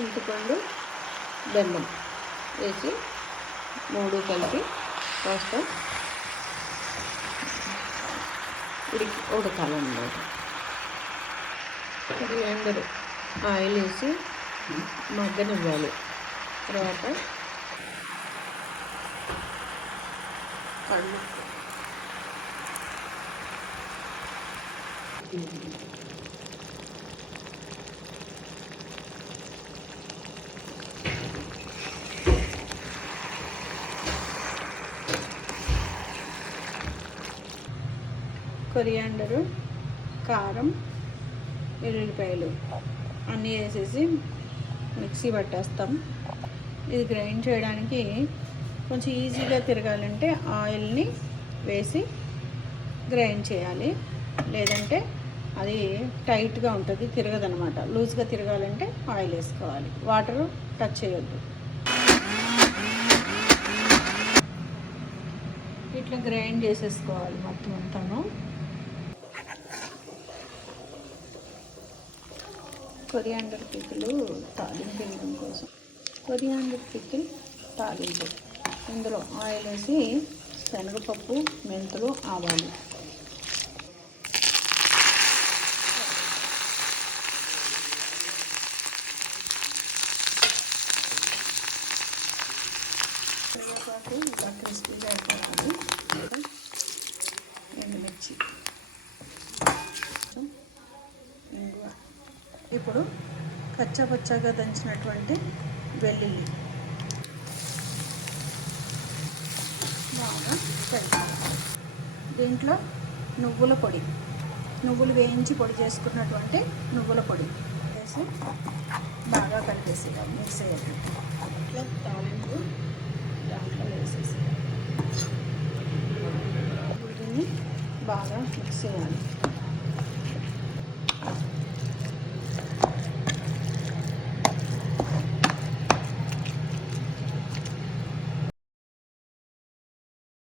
చింతపండు, బెల్లం వేసి 3 కలిపి కాస్త ఉడకాలన్నమాట. కొరియాండర్ ఆయిల్ వేసి మగ్గనివ్వాలి. తర్వాత కళ్ళుప్పు, కొరియాండరు, కారం, ఎల్లుల్లిపాయలు అన్నీ వేసేసి మిక్సీ పట్టేస్తాం. ఇది గ్రైండ్ చేయడానికి కొంచెం ఈజీగా తిరగాలంటే ఆయిల్ని వేసి గ్రైండ్ చేయాలి, లేదంటే అది టైట్గా ఉంటుంది, తిరగదనమాట. లూజ్గా తిరగాలంటే ఆయిల్ వేసుకోవాలి, వాటర్ టచ్ చేయొద్దు. ఇట్లా గ్రైండ్ చేసేసుకోవాలి మొత్తం అంతాను. కొరియాండర్ పికిల్ తాలింపు వేయడం కోసం కొరియాండర్ పికిల్ తాలింపు. ఇందులో ఆయిల్ వేసి శనగపప్పు, మెంతులు, ఆవాలు, కరివేపాకు ఇంకా క్రిస్పీగా అయిపోవాలి. ఎండుమిర్చి, ఇంగువ. ఇప్పుడు కచ్చాపచ్చాగా దంచినటువంటి వెల్లుల్లి బాగా కలిపి, దీంట్లో నువ్వుల పొడి, నువ్వులు వేయించి పొడి చేసుకున్నటువంటి నువ్వుల పొడి వేసి బాగా కలిపేసేయాలి, మిక్స్ అయ్యేది. ఇట్లా తాలింపు దాంట్లో వేసేసి దీన్ని బాగా మిక్స్ చేయాలి.